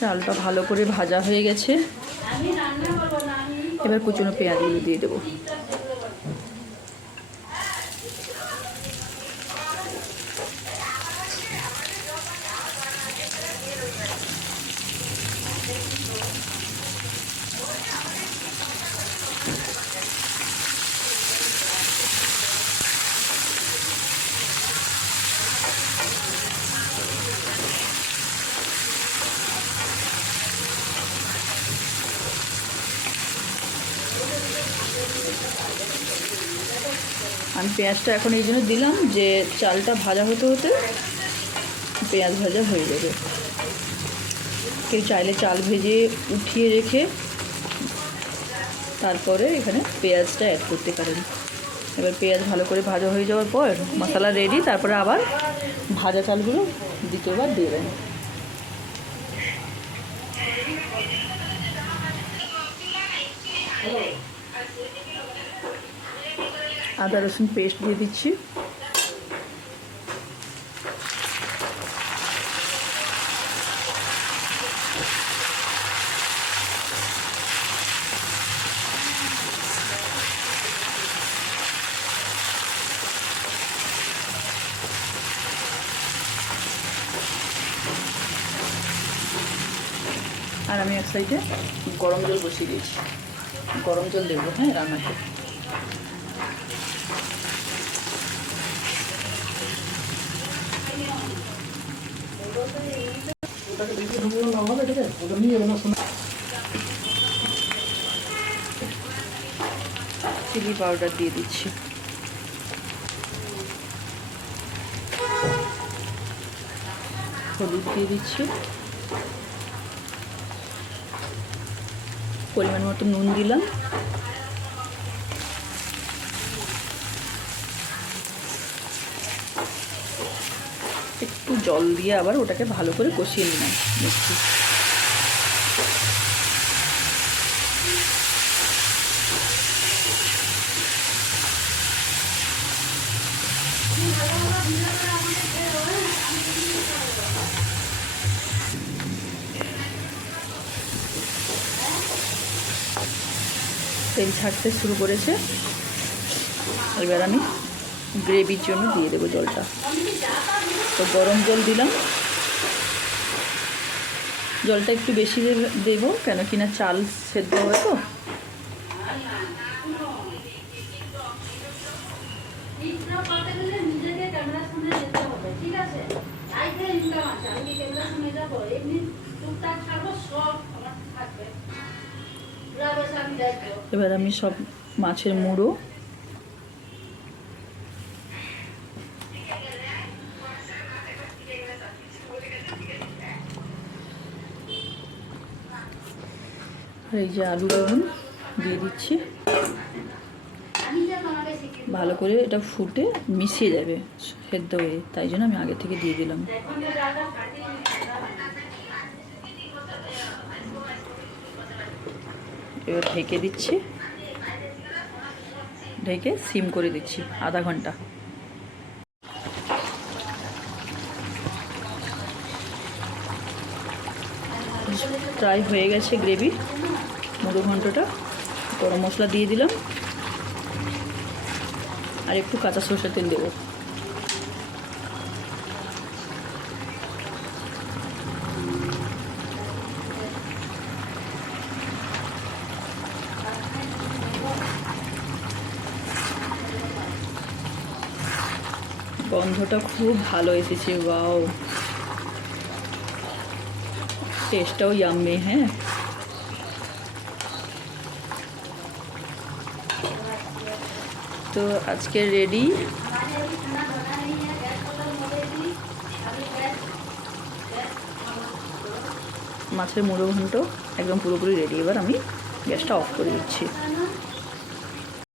চালটা ভালো করে ভাজা হয়ে গেছে। এবার কুচনো পেঁয়াজগুলো দিয়ে দেবো। আমি পেঁয়াজটা এখন এই জন্য দিলাম যে চালটা ভাজা হতে হতে পেঁয়াজ ভাজা হয়ে যাবে। কেউ চাইলে চাল ভেজে উঠিয়ে রেখে তারপরে এখানে পেঁয়াজটা অ্যাড করতে পারেন। এবার পেঁয়াজ ভালো করে ভাজা হয়ে যাওয়ার পর মশলা রেডি, তারপরে আবার ভাজা চালগুলো দ্বিতীয়বার দিয়ে দেন। আদা রসুন পেস্ট দিয়ে দিচ্ছি। আর আমি এক সাইডে গরম জল বসিয়ে দিয়েছি, গরম জল দেবো হ্যাঁ রান্নাতে। চিলি পাউডার দিয়ে দিচ্ছি। হলুদ দিয়ে দিচ্ছি, পরিমাণ মতো নুন দিলাম, একটু জল দিয়ে আবার ওটাকে ভালো করে কষিয়ে নিলাম মিষ্টি। তেল ছাড়তে শুরু করেছে, এবার আমি গ্রেভির জন্য দিয়ে দেবো জলটা। তো গরম জল দিলাম, জলটা একটু বেশি দেবো কেন কিনা চাল সেদ্ধ হবে তো। এবার আমি সব মাছের মুড়ো আর এই যে আলু বেগুন দিয়ে দিচ্ছি। ভালো করে এটা ফুটে মিশিয়ে যাবে সেদ্ধ হয়ে, তাই জন্য আমি আগে থেকে দিয়ে দিলাম। এবার ঢেকে দিচ্ছি, ঢেকে সিম করে দিচ্ছি আধা ঘন্টা। প্রায় হয়ে গেছে গ্রেভি, মুড়ো ঘন্টটা। গরম মশলা দিয়ে দিলাম আর একটু কাঁচা সরষের তেল দেবো। গন্ধটা খুব ভালো এসেছে, ওয়াও, টেস্টটাও ইয়াম্মি। হ্যাঁ, তো আজকে রেডি মাছের মুড়ো ঘন্ট, একদম পুরোপুরি রেডি। এবার আমি গ্যাসটা অফ করে দিচ্ছি।